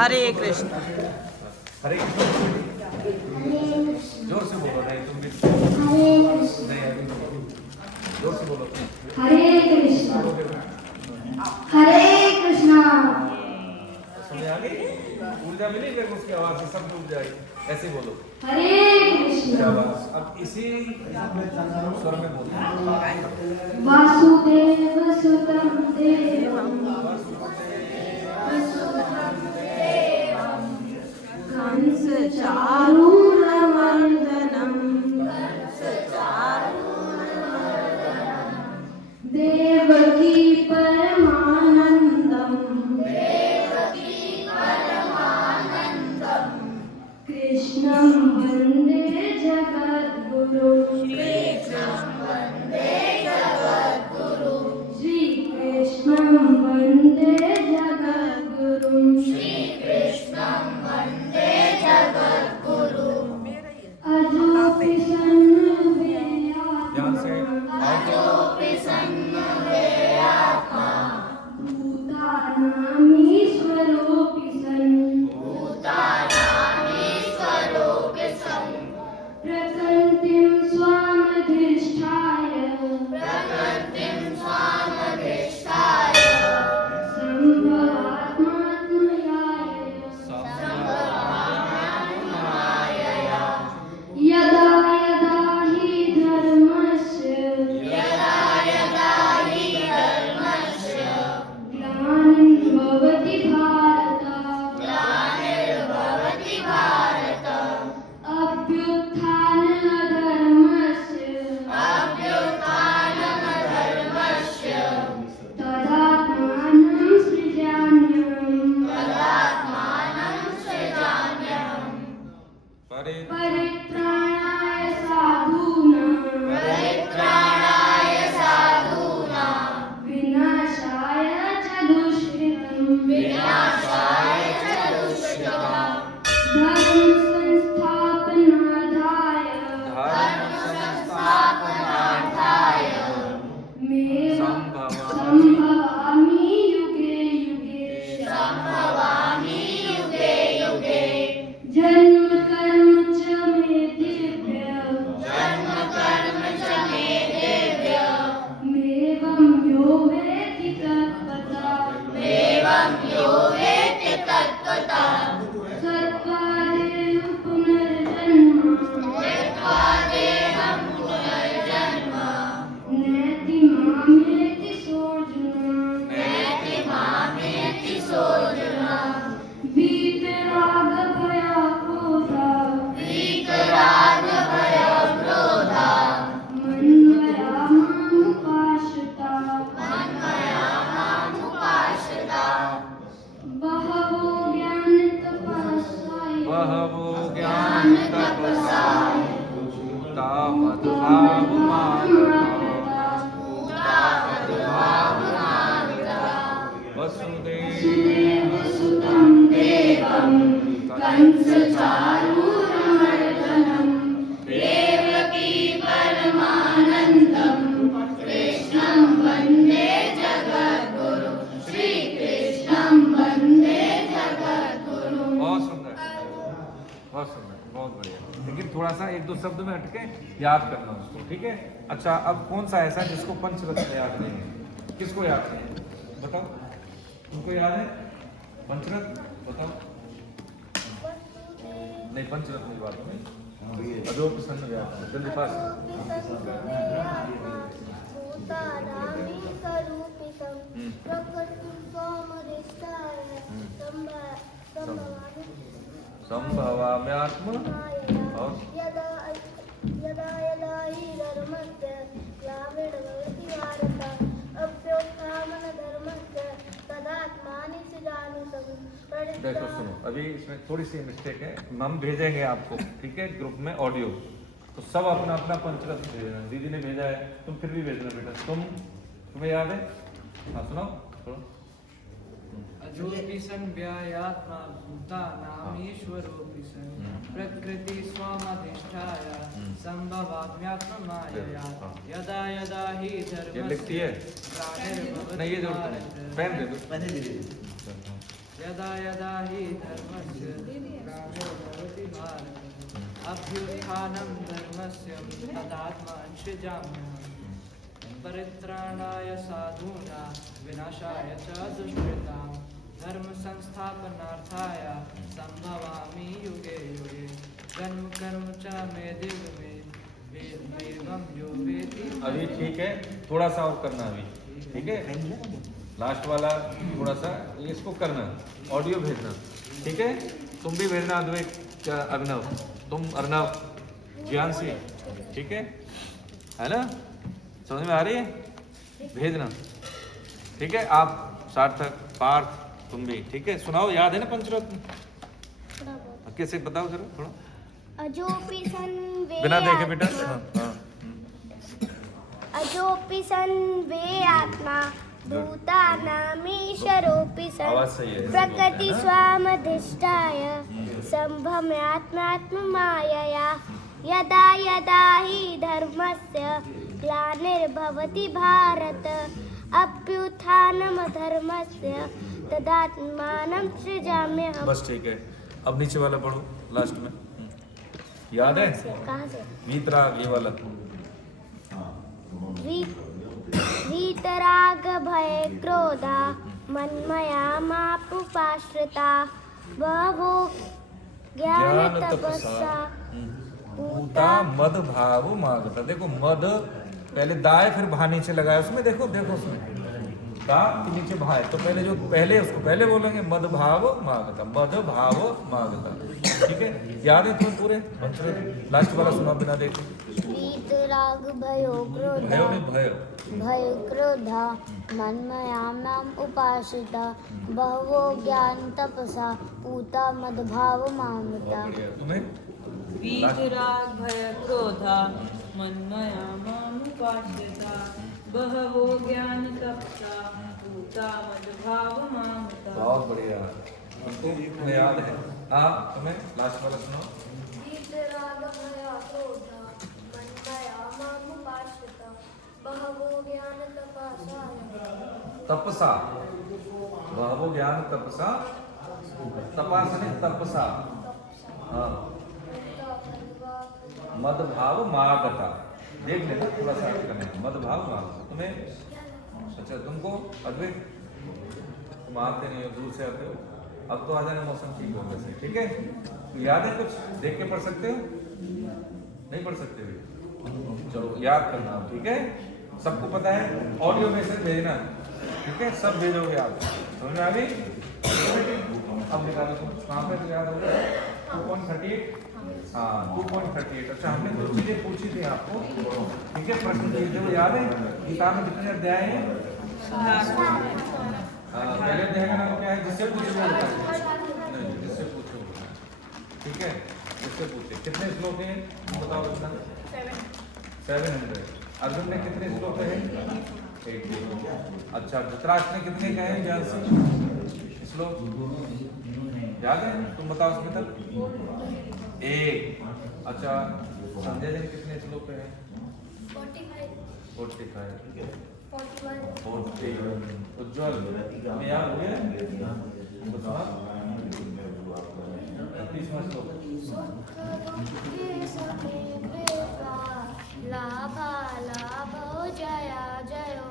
हरे कृष्ण। हरे कृष्ण। जोर से बोलो, नहीं तुम भी नहीं, अभी जोर से बोलो। हरे कृष्ण हरे कृष्णा। समझ आ गई? ऊर्जा मिली मेरे को उसकी आवाज से, सब डूब जाएगी। ऐसे बोलो हरे कृष्ण। अब इसी स्वर में बोलो। वासुदेव सुतं देवं कंस चारूरमर्दनम् देवकी परमानन्दम् कृष्णं वन्दे जगद्गुरुं श्रीकृष्णं वन्दे जगद्गुरुं अजोऽपि ध्यान से भूतानामीश्वरोऽपि सन् प्रकृतिं स्वामधिष्ठाय सम्भवात्मात्मयाय यदा यदा हि धर्मस्य ग्लानिर्भवति भारत अभ्युत्थानधर्मस्य तदात्मानं सृजाम्यहम् परित्राणाय साधूनां विनाशाय च दुष्कृतं धर्म संस्थापनार्थाय संभवामि युगे युगे जन्म कर्म च मे दिव्य मेवं यो वेत्ति तत्त्वता सत्त्वादेव पुनर्जन्म नेति मामेति सोऽर्जुन वीतराग भयक्रोधा मन्मया मामुपाश्रिता बहवो ज्ञानतपसा वसुदेवसुतं देवं कंसचारूरमर्दनं देवकी परमानन्दं कृष्णं वन्दे जगद्गुरुं श्रीकृष्णं वन्दे जगद्गुरुं। बहुत सुंदर, बहुत सुंदर, बहुत बढ़िया। लेकिन थोड़ा सा एक दो शब्द में हटके याद करना उसको, ठीक है? अच्छा, अब कौन सा ऐसा है जिसको पंचरत्न याद नहीं है? किसको याद नहीं है बताओ? तुमको याद है पंचरत्न? बताओ। नहीं, पंचरत्न की बात नहीं, अदो प्रसन्न व्याप, जल्दी पास। संभवाम्यात्म और यदा यदा हि धर्मस्य ग्लानिर्भवति भारत अभ्युत्थानधर्मस्य तदात्मानं सृजाम्यहम्। देखो सुनो, अभी इसमें थोड़ी सी मिस्टेक है। हम भेजेंगे आपको, ठीक है, ग्रुप में ऑडियो, तो सब अपना अपना पंचरत्न भेजना। दीदी ने भेजा है, तुम फिर भी भेजना बेटा। तुम्हें याद है? हाँ सुनाओ थोड़ा। अजोऽपि सन् व्ययात्मा भूतानामीश्वरोऽपि सन् प्रकृति स्वामधिष्ठाय संभवाम्यात्ममायया यदा यदा हि ये लिखती है? धर्मस्य नहीं, ये जरूरत नहीं, पेन दे दो। यदा यदा हि धर्मस्य ग्लानिर्भवति भारत अभ्युत्थानं धर्मस्य तदात्मानं सृजाम्यहम् परित्राणाय साधूनां विनाशाय च दुष्कृतां धर्म संस्थापनार्थाय संभवामि युगे युगे जन्म कर्म च मे दिव्य वेदं यो वेति। अभी ठीक है, थोड़ा सा और करना अभी, ठीक है। लास्ट वाला थोड़ा सा इसको करना, ऑडियो भेजना, ठीक है। तुम भी भेजना अद्वैत, अभिनव, तुम अर्णव, ज्ञानसी, ठीक है ना? समझ में आ रही है? भेजना, ठीक है। आप सार्थक, पार्थ, तुम भी, ठीक है। सुनाओ, याद है ना पंचरत्न? कैसे बताओ जरा थोड़ा, अजोपि सन बिना देखे बेटा। अजोपि सन वे आत्मा भूतानामीश्वरोऽपि सन् आवाज सही है। प्रकृति स्वामधिष्ठाय सम्भ्रमात्मात्ममायया यदा यदा हि धर्मस्य ग्लानिर्भवति भारत अभ्युत्थानमधर्मस्य तदात्मानं सृजाम्यहम्। बस ठीक है। अब नीचे वाला पढ़ो लास्ट में, याद है? कहाँ से? वीतराग, ये वाला। वीतराग भय क्रोधा मन्मया मापुपाश्रिता बहवो ज्ञान तपस्या पूता मद भाव मागता। देखो मद पहले दाए फिर भा नीचे लगाया उसमें, देखो देखो उसमें दा के नीचे भा है, तो पहले जो पहले उसको पहले बोलेंगे मद भाव मागता, मद भाव मागता, ठीक है। याद है तुम्हें पूरे पंचरत्न? लास्ट वाला सुना बिना देखे। वीतराग भयो क्रोधा भयो नहीं, भय भय क्रोधा मन्मयानाम् उपाश्रिता बहवो ज्ञान तपसा पूता मदभाव मामता। तुम्हें वीतराग भय क्रोधा मन्मया मामुपाश्रिता बहवो ज्ञान तपसा पूता मदभाव मामता। बहुत बढ़िया, तुम्हें याद है? हाँ, तुम्हें लास्ट वाला सुनो। वीतराग भय क्रोधा मन्मया मामुपाश्रिता बहवो ज्ञान तपसा तपसा, बहवो ज्ञान तपसा, तपासने तपसा, हाँ। मद भाव मागता, देख लेना थोड़ा सा करने, मद भाव मागता। तुम्हें अच्छा, तुमको अद्वैत तुम आते नहीं हो, दूर से आते हो, अब तो आ जाने, मौसम ठीक हो वैसे, ठीक है। तो याद है कुछ? देख के पढ़ सकते हो? नहीं पढ़ सकते हो? चलो याद करना, ठीक है। सबको पता है? ऑडियो मैसेज भेजना, ठीक है। सब भेजोगे आप, समझ में आ गई? अब निकालो तुम, कहाँ पे तो याद होगा? 2.38, हाँ 2.38। अच्छा, हमने कुछ चीजें पूछी थी आपको, ठीक है। प्रश्न दिए थे, वो याद है? गीता में कितने अध्याय हैं? पहले अध्याय का नाम क्या है? जिससे पूछे नहीं, जिससे पूछे, ठीक है। जिससे पूछे कितने श्लोक हैं बताओ बच्चा? 700। अर्जुन ने कितने श्लोक है? 80। अच्छा, धृतराष्ट्र ने कितने कहे हैं? 82 श्लोक, याद है? तुम बताओ स्मिता। 1। अच्छा, संजय जी कितने श्लोक है? 45 45। 41 40। उज्ज्वल हमें याद हो गया? 30वां श्लोक। सुख दुःखे सखे कृपा लाभा लाभो जया जयो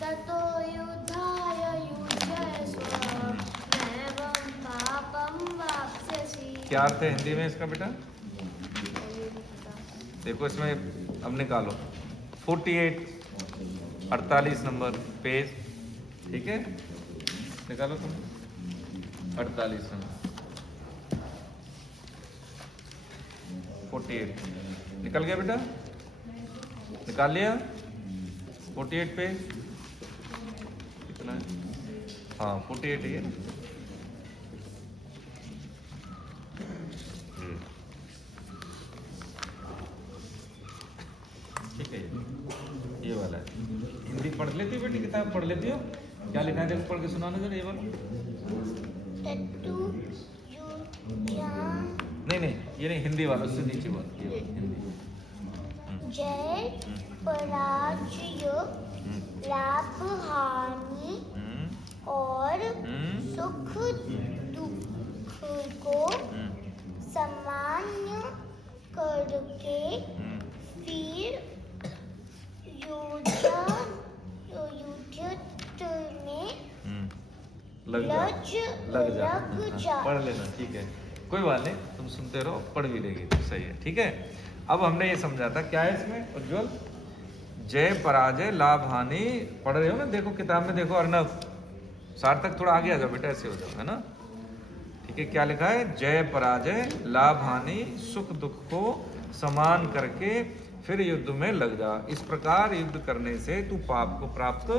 ततो युद्धाय युज्यस्व नैवं पापं वाप्स्यसि। क्या अर्थ है हिंदी में इसका बेटा? देखो इसमें अब निकालो 48 नंबर पेज, ठीक है। निकालो तुम 48 नंबर 48 निकल गया बेटा? निकाल लिया? 48 पे कितना है? हाँ 48 है। ठीक है, ये वाला है। हिंदी पढ़ लेती हो बेटी? किताब पढ़ लेती हो? क्या लिखा है देखो, पढ़ के सुनाने दो। ये वाला नहीं, ये नहीं, हिंदी वाला, उससे नीचे वाला, ये वाला हिंदी। जय पराजय लाभ हानि और सुख दुख को सामान्य करके फिर युद्ध में लग जा जा। पढ़ लेना, ठीक है, कोई बात नहीं, तुम सुनते रहो, पढ़ भी लेगी तो सही है, ठीक है। अब हमने ये समझा था क्या है इसमें उज्जवल, जय पराजय लाभ हानि पढ़ रहे हो ना, देखो किताब में देखो अर्णव, सार्थक थोड़ा आगे आ जाओ बेटा, ऐसे हो जाओ, है ना, ठीक है। क्या लिखा है, जय पराजय लाभ हानि सुख दुख को समान करके फिर युद्ध में लग जा, इस प्रकार युद्ध करने से तू पाप को प्राप्त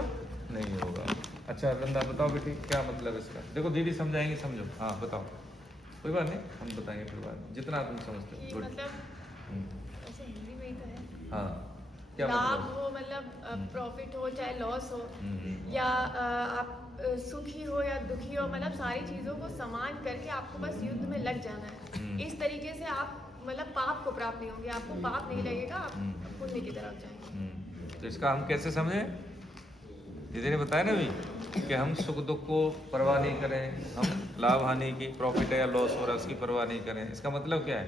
नहीं होगा। अच्छा वृंदा बताओ बेटी क्या मतलब है इसका, देखो दीदी समझाएंगे, समझो, हाँ बताओ, कोई बात नहीं हम बताएंगे फिर बाद में, जितना तुम समझते हो। Good. मतलब ऐसे हिंदी में ही तो है, हाँ क्या लाभ मतलब, हो मतलब प्रॉफिट हो चाहे लॉस हो, हम्म। या आप सुखी हो या दुखी हो, मतलब सारी चीज़ों को समान करके आपको बस युद्ध में लग जाना है। इस तरीके से आप मतलब पाप को प्राप्त नहीं होंगे, आपको पाप नहीं लगेगा, आप पुण्य की तरफ जाएंगे। तो इसका हम कैसे समझे, दीदी ने बताया ना अभी कि हम सुख दुख को परवाह नहीं करें, हम लाभ हानि की प्रॉफिट है या लॉस हो रहा है उसकी परवाह नहीं करें। इसका मतलब क्या है,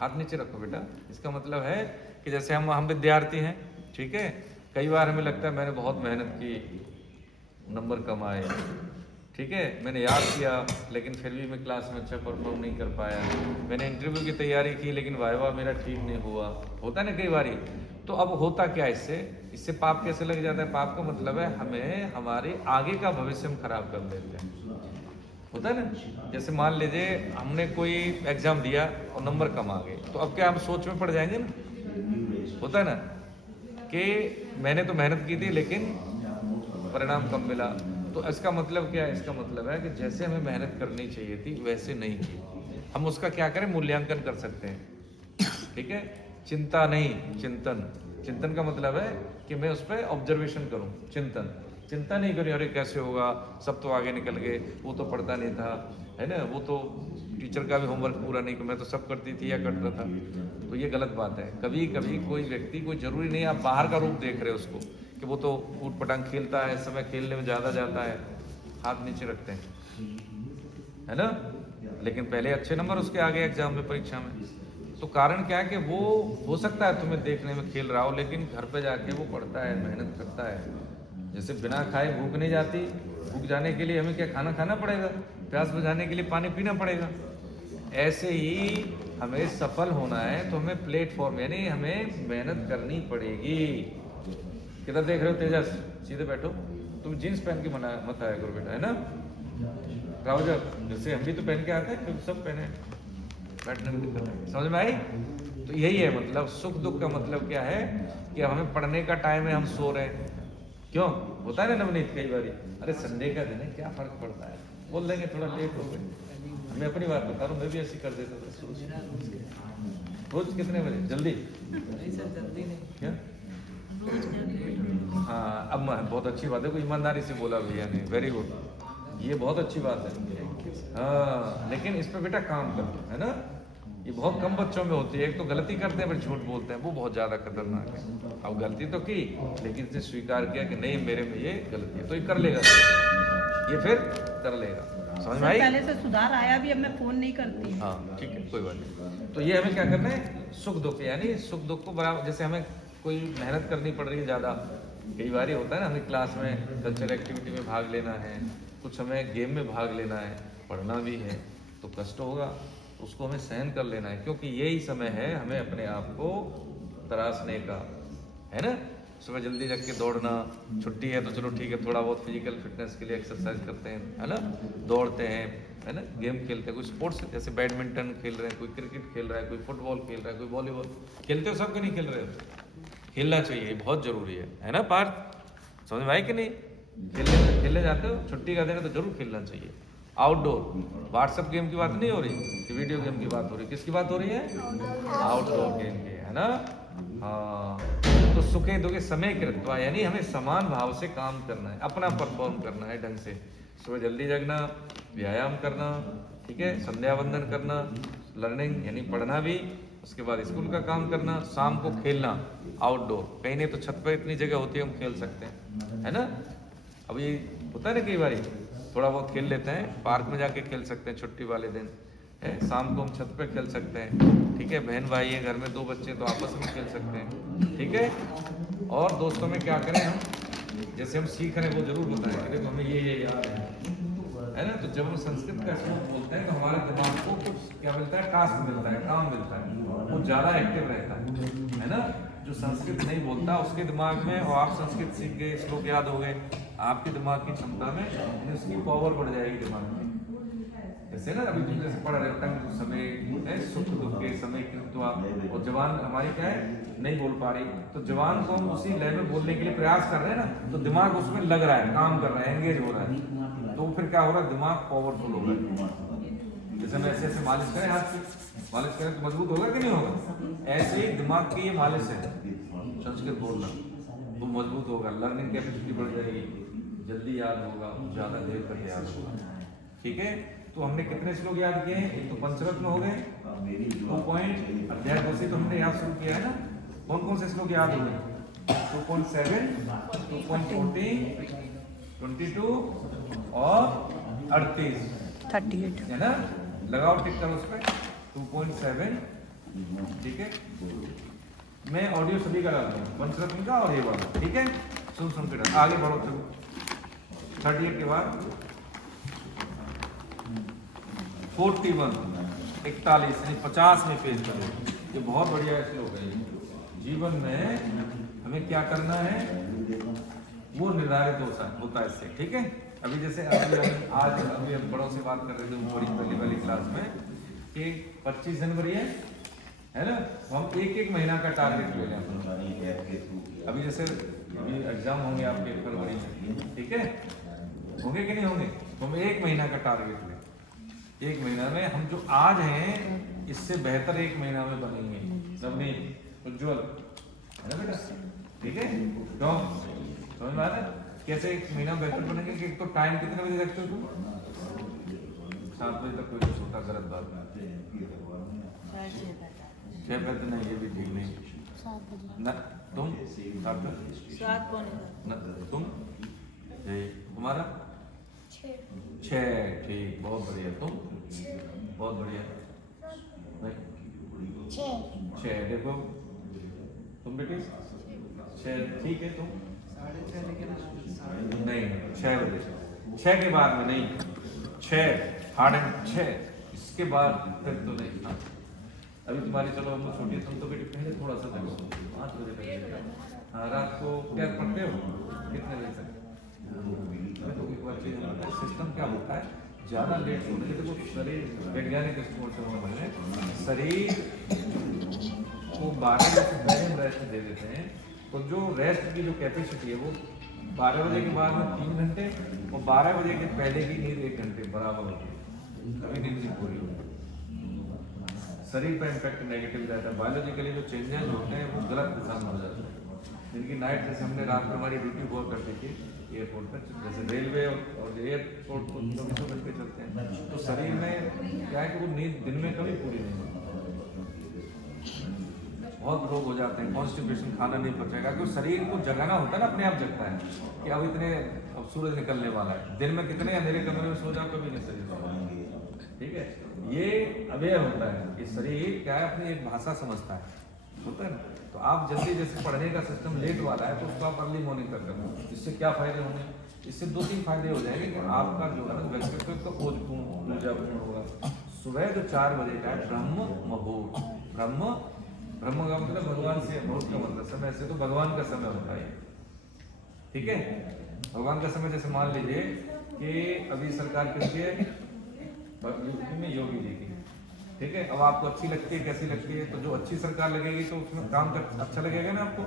हाथ नीचे रखो बेटा, इसका मतलब है कि जैसे हम विद्यार्थी हैं, ठीक है, कई बार हमें लगता है मैंने बहुत मेहनत की, नंबर कम आए, ठीक है, मैंने याद किया लेकिन फिर भी मैं क्लास में अच्छा परफॉर्म नहीं कर पाया, मैंने इंटरव्यू की तैयारी की लेकिन वाइवा मेरा ठीक नहीं हुआ, होता है ना कई बारी। तो अब होता क्या इससे पाप कैसे लग जाता है, पाप का मतलब है हमें हमारे आगे का भविष्य हम खराब कर देते हैं, होता है ना। जैसे मान लीजिए हमने कोई एग्जाम दिया और नंबर कम आ गए, तो अब क्या हम सोच में पड़ जाएंगे ना, होता है ना कि मैंने तो मेहनत की थी लेकिन परिणाम कम मिला। तो इसका मतलब क्या है, इसका मतलब है कि जैसे हमें मेहनत करनी चाहिए थी वैसे नहीं की, हम उसका क्या करें, मूल्यांकन कर सकते हैं, ठीक है। चिंता नहीं चिंतन, चिंतन का मतलब है कि मैं उस पर ऑब्जर्वेशन करूं, चिंता नहीं करूं अरे कैसे होगा, सब तो आगे निकल गए, वो तो पढ़ता नहीं था, है ना, वो तो टीचर का भी होमवर्क पूरा नहीं किया, मैं तो सब करती थी या करता था। तो ये गलत बात है। कभी कभी कोई व्यक्ति, कोई जरूरी नहीं आप बाहर का रूप देख रहे हो उसको कि वो तो ऊट पटांग खेलता है, समय खेलने में ज़्यादा जाता है, हाथ नीचे रखते हैं, है ना, लेकिन पहले अच्छे नंबर उसके आ गए एग्जाम में, परीक्षा में। तो कारण क्या है कि वो हो सकता है तुम्हें देखने में खेल रहा हो लेकिन घर पे जाके वो पढ़ता है, मेहनत करता है। जैसे बिना खाए भूख नहीं जाती, भूख जाने के लिए हमें क्या खाना पड़ेगा, प्यास बुझाने के लिए पानी पीना पड़ेगा। ऐसे ही हमें सफल होना है तो हमें प्लेटफॉर्म यानी हमें मेहनत करनी पड़ेगी। किधर देख रहे हो तेजस, सीधे बैठो, तुम जीन्स पहन के मत आया करो बेटा, है ना, ट्राउजर जैसे हम भी तो पहन के आते हैं, फिर सब पहने, बैठने में दिक्कत है, समझ में आई। तो यही है मतलब सुख दुख का मतलब क्या है कि हमें पढ़ने का टाइम है, हम सो रहे हैं, क्यों होता है ना नवनीत, कई बार अरे संडे का दिन है क्या फर्क पड़ता है, बोल देंगे थोड़ा लेट हो गए। मैं अपनी बात बता रहा हूँ, मैं भी ऐसी कर देता था रोज कितने बजे, जल्दी नहीं सर जल्दी नहीं, क्या, हाँ अब बहुत अच्छी बात है, कोई ईमानदारी से बोला भैया ने, वेरी गुड, ये बहुत अच्छी बात है। हाँ लेकिन इस पर बेटा काम करो, है ना, ये बहुत कम बच्चों में होती है। एक तो गलती करते हैं फिर झूठ बोलते हैं, वो बहुत ज़्यादा खतरनाक है। अब गलती तो की लेकिन इसने स्वीकार किया कि नहीं मेरे में ये गलती है, तो ये कर लेगा, ये फिर कर लेगा, समझ में आई। पहले से सुधार आया भी, अब मैं फोन नहीं करती। हाँ ठीक है कोई बात नहीं। तो ये हमें क्या करना है, सुख दुख यानी सुख दुख को बराबर, जैसे हमें कोई मेहनत करनी पड़ रही है ज़्यादा, कई बार होता है ना, हमें क्लास में कल्चरल एक्टिविटी में भाग लेना है, कुछ हमें गेम में भाग लेना है, पढ़ना भी है, तो कष्ट होगा, उसको हमें सहन कर लेना है, क्योंकि यही समय है हमें अपने आप को तराशने का, है ना। सुबह जल्दी जग के दौड़ना, छुट्टी है तो चलो ठीक है थोड़ा बहुत फिजिकल फिटनेस के लिए एक्सरसाइज करते हैं, है ना, दौड़ते हैं, है ना, गेम खेलते हैं, कोई स्पोर्ट्स जैसे बैडमिंटन खेल रहे हैं, कोई क्रिकेट खेल रहा है, कोई फुटबॉल खेल रहा है, कोई वॉलीबॉल खेलते हो, सब क्यों नहीं खेल रहे हो, खेलना चाहिए, बहुत जरूरी है ना पार्थ, समझ में आए कि नहीं। खेलने जाते हो, छुट्टी का दिन है तो जरूर खेलना चाहिए। आउटडोर, व्हाट्सएप गेम की बात नहीं हो रही कि वीडियो गेम की बात हो रही, किसकी बात हो रही है, आउटडोर गेम की, है ना। हाँ तो सुखे दुखे समय कृत्वा यानी हमें समान भाव से काम करना है, अपना परफॉर्म करना है ढंग से, सुबह जल्दी जगना, व्यायाम करना, ठीक है, संध्या वंदन करना, लर्निंग यानी पढ़ना भी, उसके बाद स्कूल का काम करना, शाम को खेलना आउटडोर, कहीं नहीं तो छत पर इतनी जगह होती है हम खेल सकते हैं, है ना। अब ये होता है ना कई बार थोड़ा बहुत खेल लेते हैं, पार्क में जाके खेल सकते हैं छुट्टी वाले दिन है, शाम को हम छत पे खेल सकते हैं, ठीक है। बहन भाई है घर में 2 बच्चे तो आपस में खेल सकते हैं, ठीक है। और दोस्तों में क्या करें हम, जैसे हम सीख रहे हैं वो जरूर बताएं कि देखो हमें ये याद है ना। तो जब हम संस्कृत का श्लोक बोलते हैं तो हमारे दिमाग को कुछ क्या मिलता है, टास्क मिलता है, काम मिलता है, वो ज़्यादा एक्टिव रहता है ना। जो संस्कृत नहीं बोलता उसके दिमाग में, और आप संस्कृत सीख गए, श्लोक याद हो गए, आपके दिमाग की क्षमता में उसकी पावर बढ़ जाएगी दिमाग में। जैसे ना अभी तुम जैसे पढ़ रहे हो समय सुख दुख के समय किंतु आप, और जवान हमारी क्या है नहीं बोल पा रही, तो जवान को हम उसी लय में बोलने के लिए प्रयास कर रहे हैं ना, तो दिमाग उसमें लग रहा है, काम कर रहा है, एंगेज हो रहा है, तो फिर क्या हो रहा है, दिमाग पावरफुल हो रहा है। जैसे हम ऐसे ऐसे मालिश करें, हाथ की मालिश करें तो मजबूत होगा कि नहीं होगा, ऐसे ही दिमाग की ये मालिश है संस्कृत बोलना, वो मजबूत होगा, लर्निंग कैपेसिटी बढ़ जाएगी, जल्दी याद होगा, ज़्यादा देर तक याद होगा, ठीक है। तो हमने कितने श्लोक याद किए हैं, एक तो पंचरत्न हो गए, 2 पॉइंट, अध्याय 2 से तो हमने याद शुरू किया है ना। कौन कौन से श्लोक याद हुए, 2.7, 2.14, 22 और 38 है ना। लगाओ टिक करो उस पर 2.7, ठीक है। मैं ऑडियो सभी का डालता हूँ, पंचरत्न का और ये वाला, ठीक है। सुन के डाल, आगे बढ़ो चलो। 38 के बाद 41, 41 यानी 50वें पेज पर, ये बहुत बढ़िया श्लोक है। जीवन में हमें क्या करना है वो निर्धारित होता है इससे, ठीक है। अभी जैसे आज हम बड़ों से बात कर रहे थे बड़ी पहली वाली क्लास में कि 25 जनवरी है ना, तो हम एक महीना का टारगेट ले लें। अभी जैसे अभी एग्जाम होंगे आपके फरवरी में, ठीक है, होंगे कि नहीं होंगे, तो हम 1 महीना का टारगेट लें। 1 महीना में हम जो आज हैं इससे बेहतर 1 महीना में बनेंगे, नवनीत उज्ज्वल है ना बेटा, ठीक है। तो समझ में आ रहा है कैसे 1 महीना बेहतर बनेंगे कि तो टाइम कितने बजे रखते हो तुम, 7 बजे तक कोई सोता गलत बात है, 6 बजे नहीं, ये भी ठीक नहीं ना। तुम 7 तुम तुम्हारा 6, ठीक, बहुत बढ़िया। तुम बहुत बढ़िया, 6 देखो तुम बेटी 6, ठीक है। तुम नहीं 6 बजे, 6 के बाद में नहीं, 6 हार्ड एंड 6 इसके बाद फिर तो नहीं। हाँ अभी तुम्हारी चलो हम छोटी, तुम तो बेटी पहले थोड़ा सा देखो 5 बजे तक। हाँ रात को क्या पढ़ते हो, कितने बजे तक? सिस्टम क्या होता है, ज़्यादा लेट होने से देखो शरीर वैज्ञानिक दृष्टिकोण से होना, शरीर को 12 बजे से पहले हम रेस्ट दे देते हैं, तो जो रेस्ट की जो कैपेसिटी है वो 12 बजे के बाद में 3 घंटे और 12 बजे के पहले की नींद 1 घंटे बराबर होती है, कभी नींद नहीं पूरी होती। शरीर पर इम्पैक्ट नेगेटिव रहता है, बायोलॉजिकली जो चेंजेस होते हैं वो गलत दिशा में हो जाते हैं। जिनकी नाइट जैसे हमने रात में हमारी ड्यूटी हुआ करती थी एयरपोर्ट पर, जैसे रेलवे और एयरपोर्ट को 24 घंटे चलते हैं, तो शरीर में क्या है कि वो नींद दिन में कभी पूरी नहीं होती, बहुत रोग हो जाते हैं, कॉन्स्टिपेशन, खाना नहीं पचेगा, क्योंकि शरीर को जगाना होता है ना, अपने आप जगता है कि अब इतने अब सूरज निकलने वाला है। दिन में कितने अंधेरे कमरे में सो जाओ कभी नहीं शरीर, ठीक है। ये अवेयर होता है कि शरीर क्या है, अपनी एक भाषा समझता है, होता है ना। तो आप जल्दी जैसे पढ़ने का सिस्टम लेट वाला है तो उसको आप अर्ली मॉर्निंग कर सकते हो। इससे क्या फायदे होंगे, इससे 2-3 फायदे हो जाएंगे कि आपका जो है ना व्यक्तित्व तो खोजपूर्ण ऊर्जापूर्ण होगा। सुबह जो 4 बजे का है ब्रह्म मुहूर्त, ब्रह्म का मतलब भगवान से, मुहूर्त का मतलब समय से, तो भगवान का समय होता है, ठीक है। भगवान का समय जैसे मान लीजिए कि अभी सरकार किसकी है, यूपी में योगी जी की, ठीक है। अब आपको अच्छी लगती है, कैसी लगती है, तो जो अच्छी सरकार लगेगी तो उसमें काम कर अच्छा लगेगा ना आपको,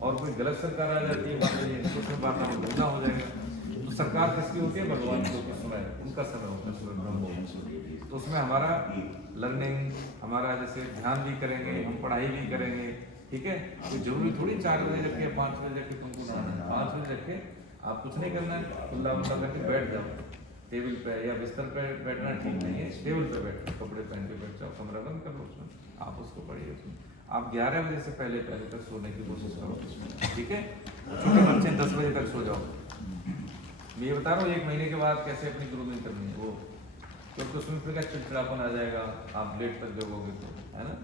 और कोई गलत सरकार आ जाती है तो उसमें बात धंधा हो जाएगा। तो सरकार किसकी होती है, भगवान की होती है, समय उनका समय होता है ब्रह्म। तो उसमें हमारा लर्निंग, हमारा जैसे ध्यान भी करेंगे, हम पढ़ाई भी करेंगे, ठीक है। तो जरूरी थोड़ी 4 बजे रख के 5 बजे रख के तुमको 5 बजे रख के आप कुछ नहीं करना है, खुला करके बैठ जाओ टेबल पे या बिस्तर पे। बैठना ठीक नहीं है, टेबल पे बैठ, कपड़े पहन के बैठ जाओ, कमरा बंद कर लो, उसमें आप उसको पढ़िए। उसमें आप 11 बजे से पहले तक सोने की कोशिश करो, ठीक है। छोटे बच्चे 10 बजे तक सो जाओ, मैं ये बता रहा हूँ 1 महीने के बाद कैसे अपनी ग्रूमिंग करनी है वो, क्योंकि उसमें फिर क्या चिड़चिड़ापन आ जाएगा, आप लेट तक जगोगे तो, है ना,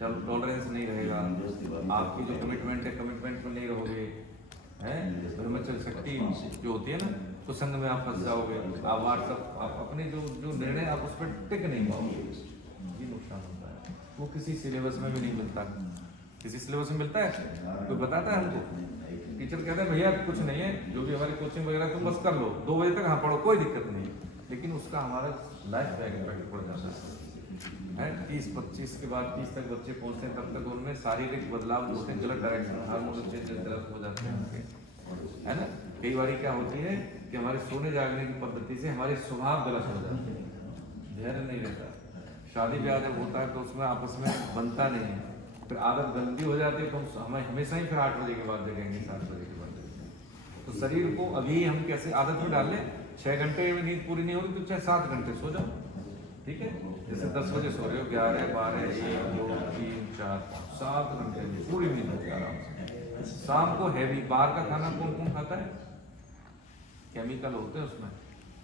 टॉलरेंस नहीं रहेगा, आपकी जो कमिटमेंट है कमिटमेंट में नहीं रहोगे, हैं, ब्रह्मचर्य शक्ति जो होती है ना, तो संग में आप फंस जाओगे, आप व्हाट्सअप आप अपने जो निर्णय आप उस पर टिक नहीं पाओगे, ये नुकसान होता है। वो किसी सिलेबस में भी नहीं मिलता, किसी सिलेबस में मिलता है, कोई बताता है हमको, टीचर कहता है भैया कुछ नहीं है, जो भी हमारी कोचिंग वगैरह तुम बस कर लो, 2 बजे तक हाँ पढ़ो, कोई दिक्कत नहीं, लेकिन उसका हमारा लाइफ पे इम्पैक्ट पड़ जाता है। 30-25 के बाद 30 तक बच्चे पहुंचते हैं, तब तक उनमें शारीरिक बदलाव जो होते हैं गलत डायरेक्शन, हार्मोन चेंज गलत हो जाते हैं उनके, है ना। कई बार क्या होती है कि हमारे सोने जागने की पद्धति से हमारे स्वभाव गलत हो जाते हैं, धैर्य नहीं रहता, शादी ब्याह जब होता है तो उसमें आपस में बनता नहीं है, फिर आदत गंदी हो जाती है, तो हमें हमेशा ही फिर 8 बजे के बाद जगेंगे, 7 बजे के बाद जगेंगे। तो शरीर को अभी हम कैसे आदत में डाल लें, 6 घंटे में नींद पूरी नहीं होगी तो चाहे 7 घंटे सो जाओ, ठीक है। जैसे 10 बजे सो रहे हो, 11, 12, 1, 2, 3, 4, 7 घंटे में पूरी नींद होती है आराम से। शाम को हैवी बाहर का खाना कौन कौन खाता है, केमिकल होते हैं उसमें,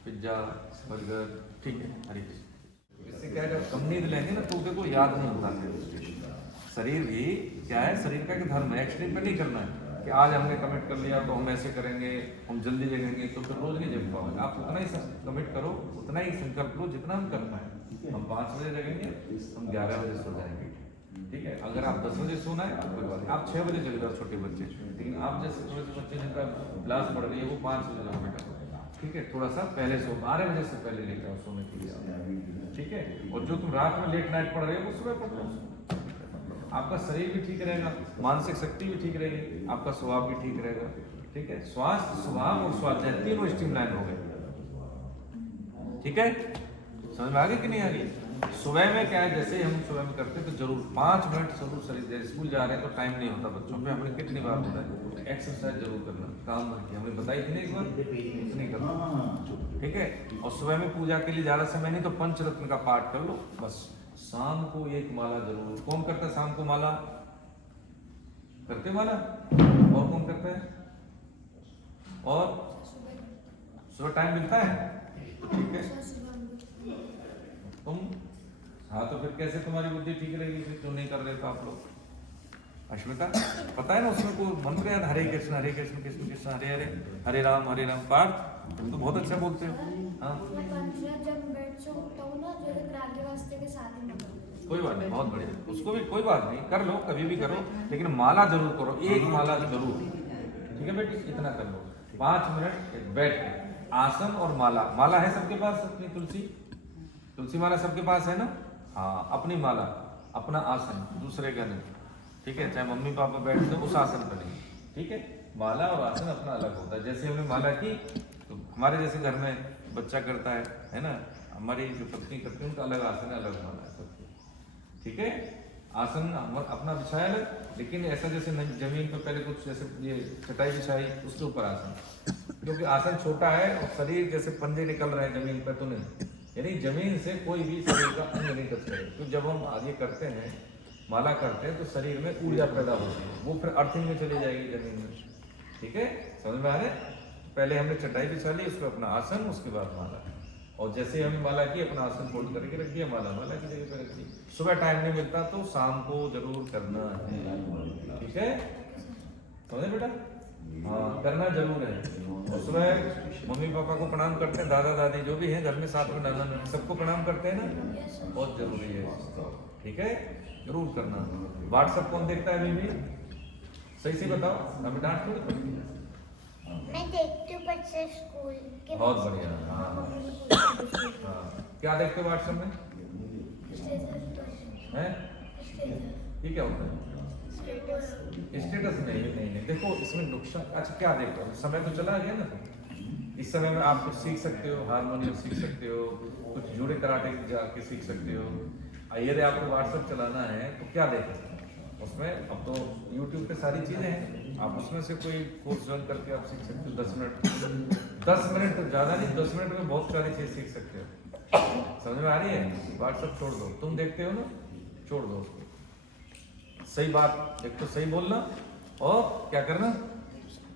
पिज्जा बर्गर, ठीक है, हरी इससे क्या है, कम नींद लेंगे ना तो देखो याद नहीं होता है। शरीर भी क्या है, शरीर का एक धर्म है, एक्सट्रीम पे नहीं करना है कि आज हमने कमिट कर लिया तो हम ऐसे करेंगे, हम जल्दी जगेंगे तो फिर रोज नहीं जग पाओगे। आप उतना ही कमिट करो, उतना ही संकल्प लो जितना हम कर पाए। हम 5 बजे जगेंगे, हम 11 बजे सो जाएंगे, ठीक है। अगर आप 10 बजे सोना है तो कोई बात नहीं, आप 6 बजे जग जाओ छोटे बच्चे, लेकिन आप जैसे थोड़े से बच्चे जिनका क्लास पढ़ रही है वो 5 बजे जाओ बेटा, ठीक है, थोड़ा सा पहले सो, 12 बजे से पहले लेकर आओ सोने के लिए, ठीक है। और जो तुम रात में लेट नाइट पढ़ रहे हो वो सुबह पढ़ लो, आपका शरीर भी ठीक रहेगा, मानसिक शक्ति भी ठीक रहेगी, आपका स्वभाव भी ठीक रहेगा, ठीक है। स्वास्थ्य, स्वभाव और स्वाध्याय तीनों स्ट्रीमलाइन हो गए, ठीक है। समझ में आ गई कि नहीं आ गई। सुबह में क्या है, जैसे हम सुबह में करते हैं तो जरूर 5 मिनट जरूर शरीर, स्कूल जा रहे हैं तो टाइम नहीं होता बच्चों पे, हमने कितनी बार होता है, एक्सरसाइज जरूर करना, काम की हमने बताई थी ना एक बार, इतनी करना, ठीक है। और सुबह में पूजा के लिए ज़्यादा समय नहीं तो पंचरत्न का पाठ कर लो बस। शाम को 1 माला जरूर, कौन करता है शाम को माला, करते माला, और कौन करता है, और सुबह टाइम मिलता है, ठीक है। तुम, हाँ तो फिर कैसे तुम्हारी बुद्धि ठीक रहेगी, फिर क्यों नहीं कर रहे तो आप लोग। अश्मिता पता है ना उसमें कोई मंत्र याद, हरे कृष्ण कृष्ण कृष्ण हरे हरे, हरे राम पार्थ, तुम तो बहुत अच्छा बोलते हो। हाँ कोई बात नहीं, बहुत बढ़िया, उसको भी कोई बात नहीं, कर लो कभी भी करो, लेकिन माला जरूर करो, 1 माला जरूर, ठीक है बेटी, इतना कर लो। 5 मिनट बैठ के आसन और माला, माला है सबके पास, अपनी तुलसी माला सबके पास है ना, हाँ अपनी माला, अपना आसन, दूसरे का नहीं, ठीक है। चाहे मम्मी पापा बैठते उस आसन पर नहीं, ठीक है। माला और आसन अपना अलग होता है। जैसे हमने माला की तो हमारे जैसे घर में बच्चा करता है ना, हमारी जो पत्नी करती है उनका अलग आसन है, अलग माला है सबकी, ठीक है। आसन अपना बिछाया अलग, लेकिन ऐसा जैसे जमीन पर पहले कुछ जैसे ये चटाई बिछाई उसके ऊपर आसन, क्योंकि आसन छोटा है और शरीर जैसे पंजे निकल रहे हैं जमीन पर तो नहीं, यानी जमीन से कोई भी शरीर का अंग नहीं टच करे। तो जब हम आगे करते हैं, माला करते हैं तो शरीर में ऊर्जा पैदा होती है, वो फिर अर्थिंग में चली जाएगी जमीन में, ठीक है। समझ में आ रहे, पहले हमने चटाई बिछा ली, उसको अपना आसन, उसके बाद माला, और जैसे हमने माला की अपना आसन फोल्ड करके रख दिया, माला की जगह पर रख दी। सुबह टाइम नहीं मिलता तो शाम को जरूर करना है, ठीक है, समझे बेटा, हाँ करना जरूर है। और सुबह मम्मी पापा को प्रणाम करते हैं, दादा दादी जो भी हैं घर में साथ में, नाना नानी सबको प्रणाम करते हैं ना, बहुत जरूरी है, ठीक है, जरूर करना। व्हाट्सएप कौन देखता है अभी भी, सही से बताओ, हमें डांट थोड़ी पड़ेगी। मैं देखती हूँ बच्चे स्कूल के, बहुत बढ़िया, हाँ क्या देखते हो व्हाट्सएप में, हैं ये क्या होता है, स्टेटस नहीं, देखो इसमें नुकसान, अच्छा क्या देखते हो, समय तो चला गया ना, इस समय में आप कुछ सीख सकते हो, हारमोनियम सीख सकते हो, कुछ जुड़े कराटे जाके सीख सकते हो। यदि आपको व्हाट्सएप चलाना है तो क्या देखें उसमें, अब तो यूट्यूब पे सारी चीज़ें हैं, आप उसमें से कोई कोर्स ज्वाइन करके आप सीख सकते हो। 10 मिनट तो ज़्यादा नहीं, 10 मिनट में बहुत सारी चीज़ सीख सकते हो। समझ में आ रही है, व्हाट्सएप छोड़ दो, तुम देखते हो ना, छोड़ दो उसको, सही बात एक तो सही बोलना, और क्या करना,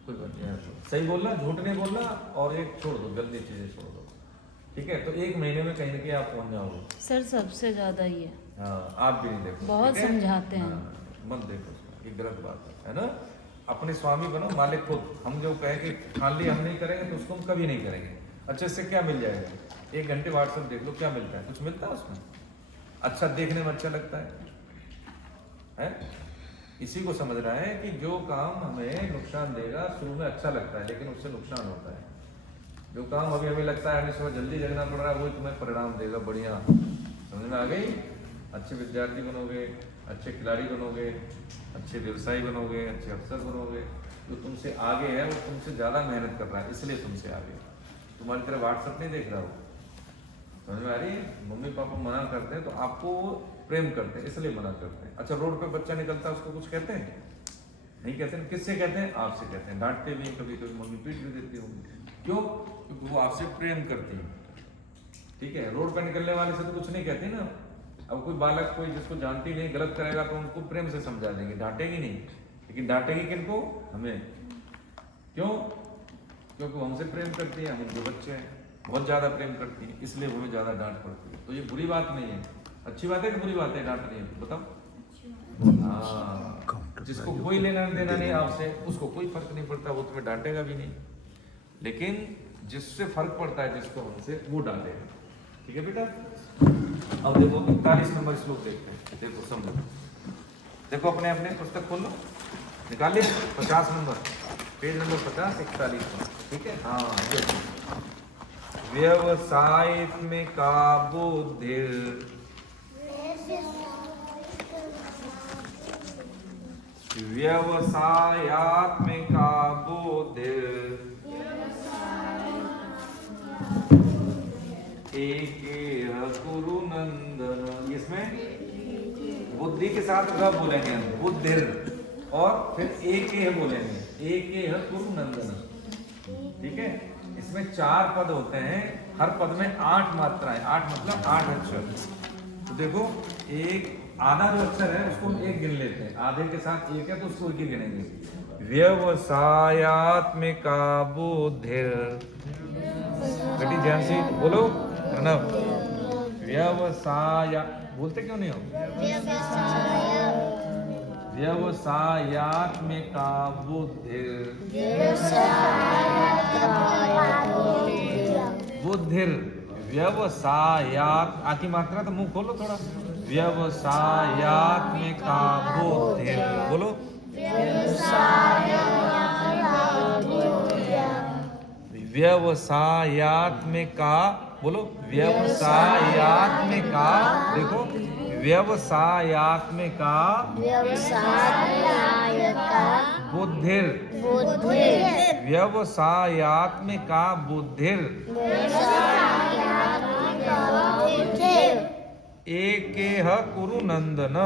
कोई बात नहीं यार, सही बोलना, झूठ नहीं बोलना, और एक छोड़ दो, गंदी चीजें छोड़ दो, ठीक है? तो 1 महीने में कहीं ना कहीं आप पहुंच जाओगे। सर सबसे ज्यादा ही है, हाँ, आप भी नहीं देखो, बहुत ठीक है? समझाते हैं। हाँ, मत देखो उसको, ये गलत बात है ना? अपने स्वामी बनो, मालिक खुद। हम जो कहें कि खाली हम नहीं करेंगे तो उसको हम कभी नहीं करेंगे। अच्छा, इससे क्या मिल जाएगा? 1 घंटे व्हाट्सएप देख लो, क्या मिलता है? कुछ मिलता है उसमें? अच्छा, देखने में अच्छा लगता है? इसी को समझना है कि जो काम हमें नुकसान देगा शुरू में अच्छा लगता है, लेकिन उससे नुकसान होता है। जो काम अभी हमें लगता है हमें सुबह जल्दी जगना पड़ रहा है, वही तुम्हें परिणाम देगा बढ़िया। समझ में आ गई? अच्छे विद्यार्थी बनोगे, अच्छे खिलाड़ी बनोगे, अच्छे व्यवसायी बनोगे, अच्छे अफसर बनोगे। जो तुमसे आगे है वो तुमसे ज़्यादा मेहनत कर रहा है, इसलिए तुमसे आगे। तुम्हारी तरह व्हाट्सएप नहीं देख रहा हो। समझ में आ रही है? मम्मी पापा मना करते हैं तो आपको प्रेम करते हैं, इसलिए मना करते हैं। अच्छा, रोड पे बच्चा निकलता है, उसको कुछ कहते हैं? नहीं कहते हैं। किससे कहते हैं? आपसे कहते हैं। डांटते भी, कभी कभी मम्मी पीट भी देती होंगी। क्यों? क्योंकि वो आपसे प्रेम करती है, ठीक है? रोड पे निकलने वाले से तो कुछ नहीं कहती ना। अब कोई बालक, कोई जिसको जानती नहीं, गलत करेगा तो उनको प्रेम से समझा देंगे, डांटेगी नहीं। लेकिन डांटेगी किनको? हमें। क्यों? क्योंकि वो हमसे प्रेम करती है, हम उनके बच्चे हैं, बहुत ज़्यादा प्रेम करती है, इसलिए हमें ज़्यादा डांट पड़ती है। तो ये बुरी बात नहीं है। अच्छी बात है कि बुरी बात है डांटनी? बताओ। हाँ, जिसको कोई लेना देना नहीं आपसे, उसको कोई फर्क नहीं पड़ता, वो तुम्हें डांटेगा भी नहीं। लेकिन जिससे फर्क पड़ता है, जिसको हमसे, वो डांटेगा। ठीक है बेटा? अब देखो 41 नंबर श्लोक देखते हैं। देखो समझो, देखो अपने अपने पुस्तक खोल लो, निकालिए 50 नंबर, पेज नंबर 50, 41 में। ठीक है? हाँ, व्यवसायित्मिका बुद्धिर् व्यवसायात्मिका बुद्धिर् एकेह कुरु नंदन। इसमें बुद्धि के साथ ग बोलेंगे, बुद्धिर, और फिर एकेह बोलेंगे, एकेह कुरु नंदन। ठीक है? इसमें 4 पद होते हैं, हर पद में 8 मात्राएं, 8 मतलब 8 अक्षर। तो देखो, एक आधा जो अक्षर है उसको हम 1 गिन लेते हैं, आधे के साथ 1 है तो उसको 1 ही गिनेंगे। व्यवसायात्मिका बुद्धिर, बेटी ध्यान से बोलो, प्रणव। व्यवसाय बोलते क्यों नहीं हो? व्यवसायात्मिका बुद्धिर, बुद्धिर, व्यवसायात, आकी मात्रा तो मुंह खोलो थोड़ा। व्यवसायात्मिका बुद्धिर, बोलो। व्यवसायात्मिका, बोलो। व्यवसायात्मिका, देखो, व्यवसायात्मिका बुद्धिर, व्यवसायात्मिका बुद्धिर एकेह कुरु नंदन,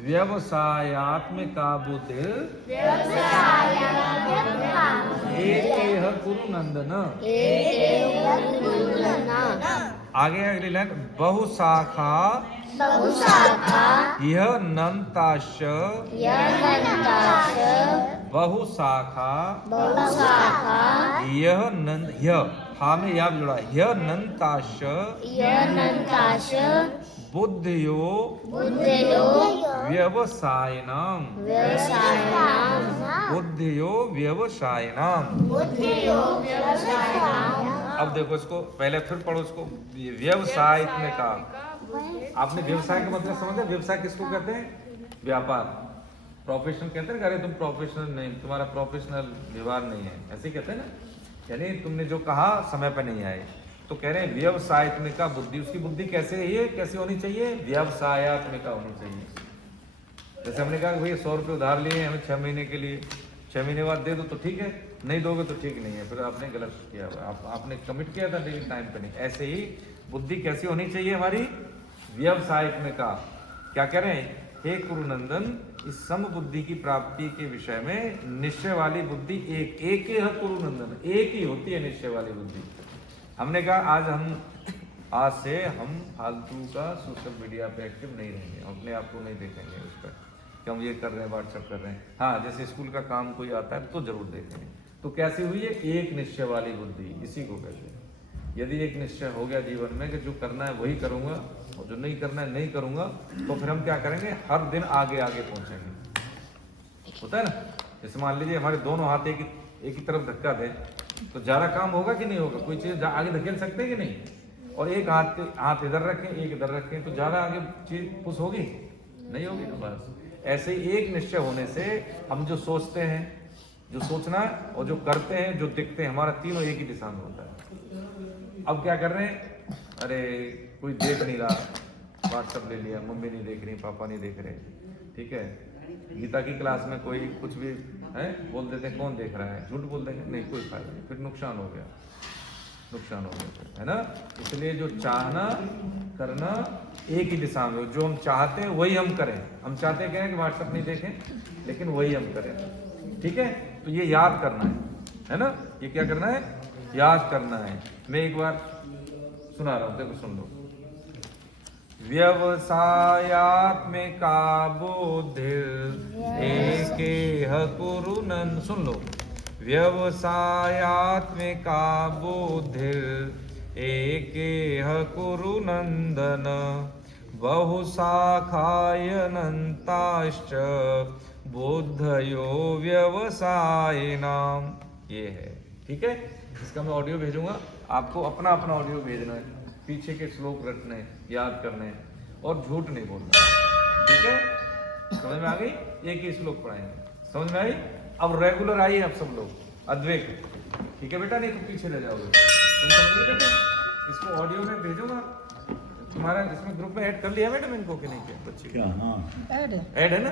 व्यवसायात्मिका बुद्धिर एकेह कुरु नंदन। आगे अगली लाइन, बहुशाखा यह नंताश, बहुशाखा यह नंद, यह हा में या जुड़ा, यह नंताश बुद्धियो व्यवसायिनाम, बुद्धियो व्यवसायिनाम। अब देखो इसको, पहले फिर पढ़ो इसको। व्यवसायित्मिका, आपने व्यवसाय का मतलब समझा? व्यवसाय किसको कहते हैं? व्यापार, प्रोफेशनल कहते हैं। अरे तुम प्रोफेशनल नहीं, तुम्हारा प्रोफेशनल व्यवहार नहीं है, ऐसे ही कहते हैं ना। यानी तुमने जो कहा समय पर नहीं आए, तो कह रहे हैं व्यवसायित्मिका बुद्धि। उसकी बुद्धि कैसे है, कैसे होनी चाहिए? व्यवसायात्मिका होनी चाहिए। जैसे हमने कहा कि भैया 100 रुपये उधार लिए हमें 6 महीने के लिए, 6 महीने बाद दे दो तो ठीक है, नहीं दोगे तो ठीक नहीं है, फिर आपने गलत किया, आपने कमिट किया था लेकिन टाइम पे नहीं। ऐसे ही बुद्धि कैसी होनी चाहिए हमारी? व्यवसायित्मिका। क्या कह रहे हैं? हे कुरुनंदन, इस सम बुद्धि की प्राप्ति के विषय में निश्चय वाली बुद्धि एक ही है। कुरुनंदन, एक ही होती है निश्चय वाली बुद्धि। हमने कहा आज से हम फालतू का सोशल मीडिया पे एक्टिव नहीं रहेंगे, अपने आप को नहीं देखेंगे उस पर। कि हम ये कर रहे हैं, व्हाट्सएप कर रहे हैं। हाँ, जैसे स्कूल का काम कोई आता है तो जरूर देखें। तो कैसी हुई है? एक निश्चय वाली बुद्धि, इसी को कहते हैं। यदि एक निश्चय हो गया जीवन में कि जो करना है वही करूंगा और जो नहीं करना है नहीं करूंगा, तो फिर हम क्या करेंगे? हर दिन आगे आगे पहुंचेंगे। होता है ना, जैसे मान लीजिए हमारे दोनों हाथ एक ही तरफ धक्का दें तो ज्यादा काम होगा कि नहीं होगा? कोई चीज आगे धकेल सकते हैं कि नहीं? और एक हाथ इधर रखें, एक इधर रखें, तो ज्यादा आगे चीज पुश होगी? नहीं होगी ना। बस ऐसे ही एक निश्चय होने से हम जो सोचते हैं, जो सोचना है और जो करते हैं, जो दिखते हैं, हमारा तीनों एक ही दिशा में होता है। अब क्या कर रहे हैं? अरे कोई देख नहीं रहा, व्हाट्सएप ले लिया, मम्मी नहीं देख रही, पापा नहीं देख रहे, ठीक है। गीता की क्लास में कोई कुछ भी है बोल देते हैं, कौन देख रहा है? झूठ बोल देंगे, नहीं कोई फायदा नहीं, फिर नुकसान हो गया, है ना। इसलिए जो चाहना करना एक ही दिशा में, जो हम चाहते हैं वही हम करें। हम चाहते हैं कि व्हाट्सएप नहीं देखें, लेकिन वही हम करें, ठीक है। तो ये याद करना है ना। ये क्या करना है? याद करना है। मैं एक बार सुना रहा हूं, देखो सुन लो। व्यवसायात्मिका बुद्धिर् एकेह कुरु नंदन। सुन लो, व्यवसायात्मिका बुद्धिर् एकेह कुरु नंदन बहुशाखायनन्ताश्च बुद्धयो व्यवसायिनाम। ये है, ठीक है। इसका मैं ऑडियो भेजूंगा आपको, अपना अपना ऑडियो भेजना है, पीछे के श्लोक रटने हैं, याद करने हैं और झूठ नहीं बोलना, ठीक है। समझ में आ गई? एक ही श्लोक पढ़ाएंगे, समझ में आई? अब रेगुलर आइए आप सब लोग, अद्वैत, ठीक है बेटा, नहीं तो पीछे रह जाओगे। तुम समझिए बेटा, इसको ऑडियो में भेजूंगा। तुम्हारा इसमें ग्रुप में ऐड कर लिया मैडम इनको कि नहीं किया? बच्चे क्या? हाँ, ऐड है ना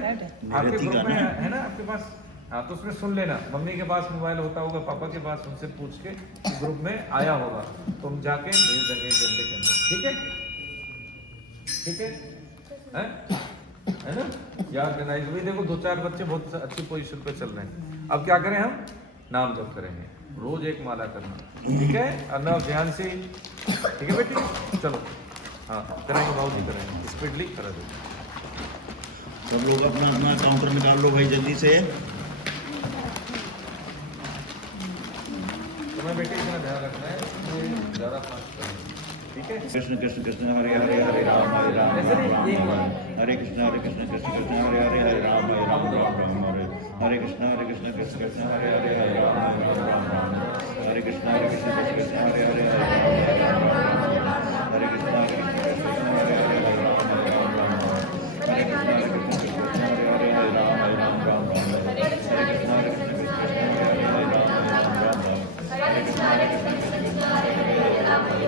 आपके ग्रुप में, है ना आपके पास? हाँ, तो उसमें सुन लेना। मम्मी के पास मोबाइल होता होगा, पापा के पास, उनसे पूछ के ग्रुप में आया होगा, तुम जाके भेज देंगे 1 घंटे के अंदर, ठीक है? ठीक है, है ना। याद करना। इसलिए देखो 2-4 बच्चे बहुत अच्छी पोजीशन पे चल रहे हैं। अब क्या करें? हम नाम जप करेंगे, रोज एक माला करना, ठीक है। अर्नव ध्यान से, ठीक है बेटी, चलो। हाँ, करेंगे बाबूजी, करेंगे, स्पीडली करा दो। सब लोग अपना अपना काउंटर निकाल लो भाई जल्दी से। तुम्हें बेटे इतना ध्यान रखना है, ज़्यादा फास्ट करना, ठीक है। कृष्ण कृष्ण कृष्ण हरे हरे हरे राम हरे राम ऐसे नहीं, एक बार हरे कृष्ण कृष्ण कृष्ण हरे हरे हरे राम हरे राम राम राम हरे कृष्ण कृष्ण कृष्ण हरे हरे हरे राम राम राम हरे कृष्ण कृष्ण कृष्ण हरे हरे हरे राम हरे कृष्ण कृष्ण कृष्ण हरे हरे हरे राम राम राम हरे कृष्ण कृष्ण कृष्ण हरे हरे हरे राम राम राम हरे कृष्ण कृष्ण कृष्ण हरे हरे हरे राम राम राम हरे कृष्ण कृष्ण कृष्ण हरे हरे हरे राम राम राम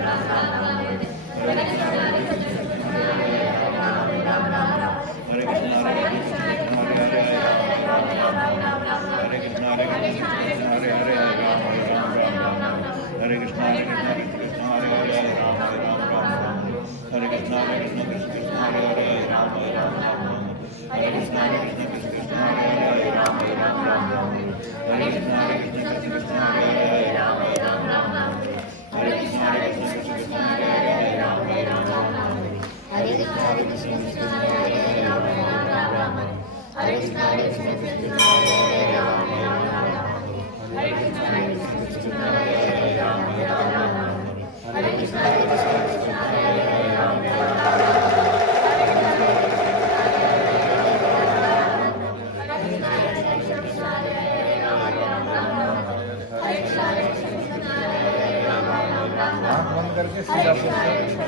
हरे कृष्ण हरे कृष्ण हरे कृष्ण हरे हरे राम राम राम हरे कृष्ण हरे कृष्ण हरे हरे राम राम राम हरे कृष्ण हरे कृष्ण कृष्ण हरे हरे राम राम राम हरे कृष्ण हरे कृष्ण कृष्ण हरे हरे राम राम राम हरे कृष्ण हरे कृष्ण कृष्ण हरे हरे राम राम राम हरे कृष्ण हरे कृष्ण कृष्ण हरे हरे राम राम राम हरे कृष्ण हरे कृष्ण कृष्ण हरे हरे राम राम राम हरे कृष्ण हरे कृष्ण कृष्ण हरे हरे राम राम राम हरे कृष्ण हरे कृष्ण कृष्ण हरे हरे राम राम राम हरे कृष्ण हरे कृष्ण कृष्ण हरे हरे राम राम राम हरे कृष्ण हरे कृष्ण कृष्ण हरे हरे राम राम आँख बंद करके सीधा हरे कृष्ण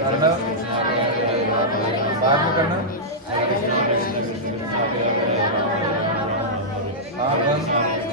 करना बाद में करना। हाँ बंद।